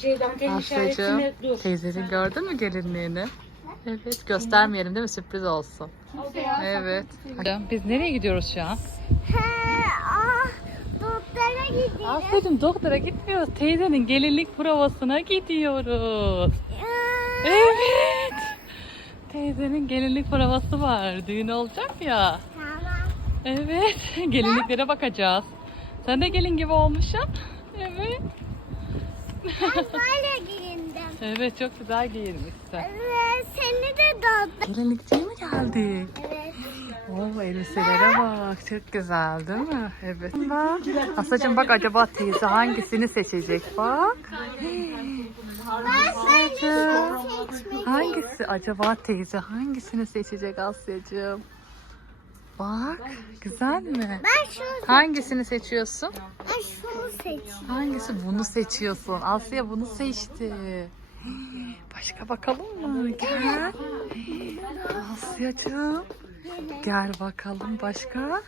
Şey dantelin Asya'cığım işaretini dur. teyzenin gördün mü gelinliğini? Evet göstermeyelim değil mi sürpriz olsun. Evet. Biz nereye gidiyoruz şu an? He, ah, doktora gidiyorum. Asya'cığım doktora gitmiyoruz. Teyzenin gelinlik provasına gidiyoruz. Evet. Teyzenin gelinlik provası var. Düğün olacak ya. Tamam. Evet. Gelinliklere bakacağız. Sen de gelin gibi olmuşsun. Evet. Ben böyle giyindim. Evet çok güzel giyinmişsin. Evet, seni de doldu. Gelinlikçiye mi geldik? Evet. Oo elbiselere bak. Çok güzel değil mi? Evet. Bak. Aslacığım bak acaba teyze hangisini seçecek bak. Asya'cığım. Seçmek. Hangisi acaba teyze hangisini seçecek Asya'cığım? Bak güzel mi? Ben şunu, Hangisini seçiyorsun? ben şunu seçiyorum. Hangisi bunu seçiyorsun? Asya bunu seçti. Başka bakalım mı? Gel. Asya'cığım. Gel bakalım başka.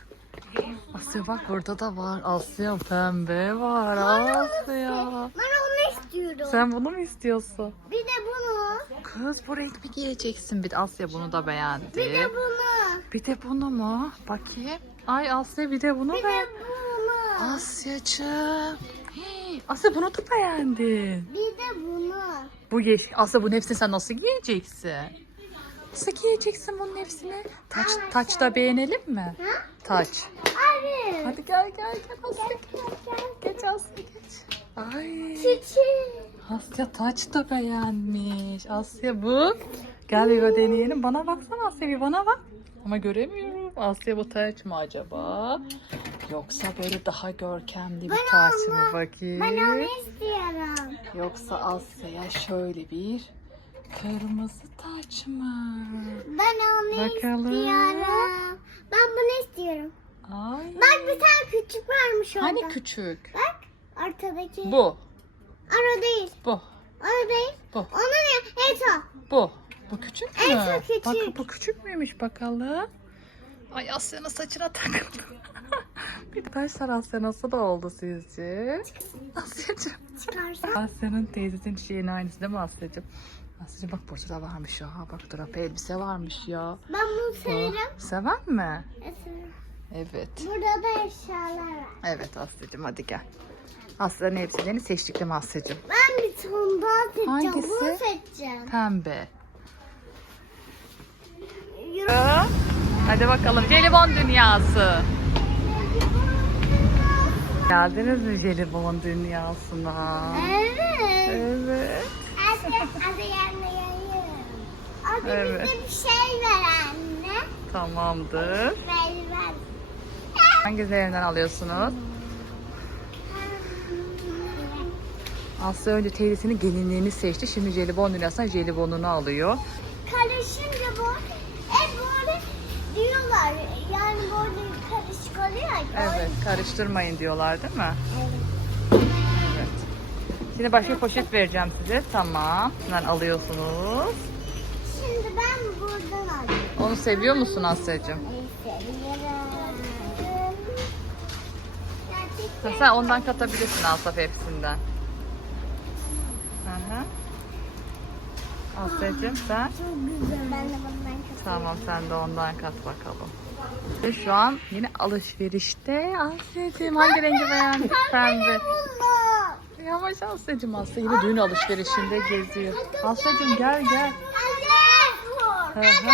Asya bak burada da var. Asya pembe var. Asya. Ben onu istiyorum. Sen bunu mu istiyorsun? Bir de bunu. Kız bu renk mi giyeceksin? Bir de Asya bunu da beğendi. Bir de bunu. Bir de bunu mu? Bakayım. Ay Asya bir de bunu Bir beğen. de bunu. Asya'cığım. Asya bunu da beğendin. Bir de bunu. Bu yeşil. Asya bunun hepsini sen nasıl giyeceksin? Nasıl giyeceksin bunun hepsini? Taç, taç da beğenelim mi? Ha? Taç. Abi. Hadi gel gel gel Asya. Geç Asya geç. Ay. Çiçeği. Asya taç da beğenmiş. Asya bu. Gel bir deneyelim. Bana baksana Asya bir bana bak. Ama göremiyorum. Asya bu taç mı acaba? Yoksa böyle daha görkemli bir taç mı bakayım? Ben onu istiyorum. Yoksa Asya'ya şöyle bir kırmızı taç mı? Ben onu Bakalım. istiyorum. Ben bunu istiyorum. Ay. Bak bir tane küçük varmış orada. Hani küçük? Bak ortadaki. Bu. Ara değil. Bu. Ara değil. Bu. Onu ne? Evet o. Bu. Bu küçük mü? O küçük. Bak bu küçük müymüş bakalım. Ay Asya'nın saçına takıldı. bir taşlar Asya nasıl da oldu sizce? Asya'cığım. Çıkarsan. Asya'nın teyzesinin şeyin aynısı değil mi Asya'cığım? Asya'cığım bak burada da varmış ya. Bak drapı elbise varmış ya. Ben bunu severim. Seven mi? Evet, severim. Evet. Burada da eşyalar var. Evet Asya'cığım hadi gel. Asya'nın elbiselerini seçtik değil mi Asya'cığım? Ben bir tane daha seçeceğim. Hangisi? Bunu seçeceğim. Pembe. Hadi bakalım jelibon dünyası. Geldiniz mi jelibon dünyasına? Evet. Evet. Hadi, hadi yanına yayın. Hadi Evet. bize bir şey ver anne. Tamamdır. Ver ver. Hangilerinden alıyorsunuz? Aslı önce teyzesinin gelinliğini seçti. Şimdi jelibon dünyasına jelibonunu alıyor. Karışınca bu diyorlar. Yani böyle karışık oluyor ya. Evet, karıştırmayın diyorlar değil mi? Evet. Şimdi başka poşet vereceğim size. Tamam. Hemen alıyorsunuz. Şimdi ben buradan alıyorum. Onu seviyor musun Asya'cığım? Seviyorum. Ha, Sen ondan katabilirsin Asaf hepsinden. Hı hı. Asya'cığım sen? Ben de bundan Tamam sen de ondan kat bakalım. Ve şu an yine alışverişte. Asya'cığım hangi rengi beğendin? Pembe. Yavaş Asya'cığım Asya yine düğün alışverişinde geziyor. Asya'cığım gel gel. Hı hı.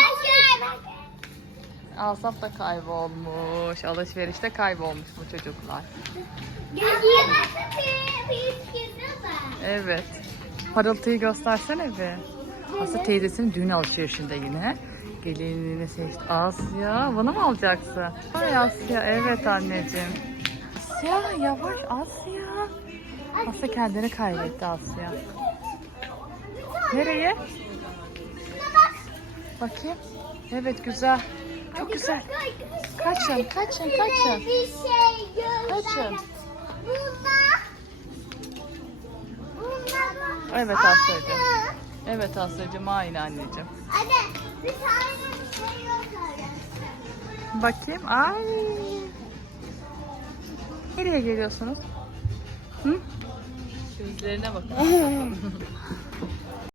Asaf da kaybolmuş. Alışverişte kaybolmuş bu çocuklar. Evet. Parıltıyı göstersene bir. Asya teyzesinin düğün alışverişinde yine. Gelinliğini seçti. Asya bunu mu alacaksın? Ay Asya evet anneciğim. Asya yavaş Asya. Asya kendini kaybetti Asya. Nereye? Bakayım. Evet güzel. Çok güzel. Kaçın kaçın kaçın. Kaçın. Evet Asya'cığım. Evet Asya'cığım aynı anneciğim. Anne bir tane bir şey göster. Bakayım. Ay. Nereye geliyorsunuz? Hı? Renklerine bakın.